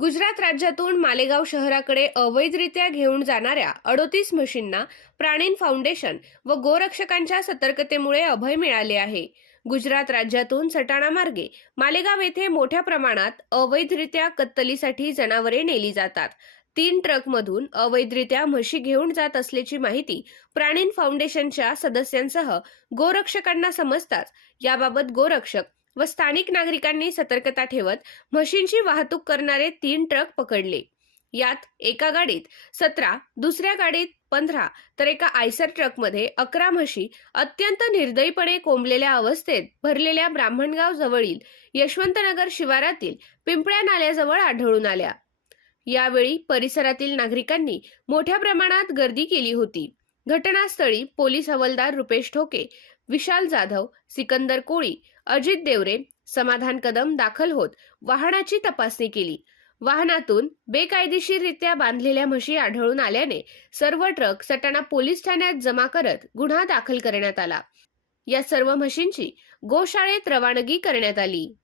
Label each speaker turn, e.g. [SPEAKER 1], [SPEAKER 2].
[SPEAKER 1] गुजरात राज्यातून मालेगाव शहराकडे अवैधरित्या घेऊन जाणाऱ्या अडोतीस म्हशींना प्राणीन फाउंडेशन व गोरक्षकांच्या सतर्कतेमुळे अभय मिळाले आहे. गुजरात राज्यातून सटाणा मार्गे मालेगाव येथे मोठ्या प्रमाणात अवैधरित्या कत्तलीसाठी जनावरे नेली जातात. तीन ट्रकमधून अवैधरित्या म्हशी घेऊन जात असल्याची माहिती प्राणीन फाउंडेशनच्या सदस्यांसह गोरक्षकांना समजताच याबाबत गोरक्षक व स्थानिक नागरिकांनी सतर्कता ठेवत म्हशींची वाहतूक करणारे तीन ट्रक पकडले. यात एका गाडीत सतरा दुसऱ्या गाडीत पंधरा तर एका आयसर ट्रकमध्ये अकरा म्हशी अत्यंत निर्दयीपणे कोंबलेल्या अवस्थेत भरलेल्या ब्राह्मणगाव जवळील यशवंतनगर शिवारातील पिंपळ्या नाल्याजवळ आढळून आल्या. यावेळी परिसरातील नागरिकांनी मोठ्या प्रमाणात गर्दी केली होती. घटनास्थळी पोलीस हवालदार रुपेश ठोके विशाल जाधव सिकंदर कोळी अजित देवरे समाधान कदम दाखल होत वाहनाची तपासणी केली. वाहनातून बेकायदेशीररित्या बांधलेल्या म्हशी आढळून आल्याने सर्व ट्रक सटाणा पोलीस ठाण्यात जमा करत गुन्हा दाखल करण्यात आला. या सर्व म्हशींची गोशाळेत रवानगी करण्यात आली.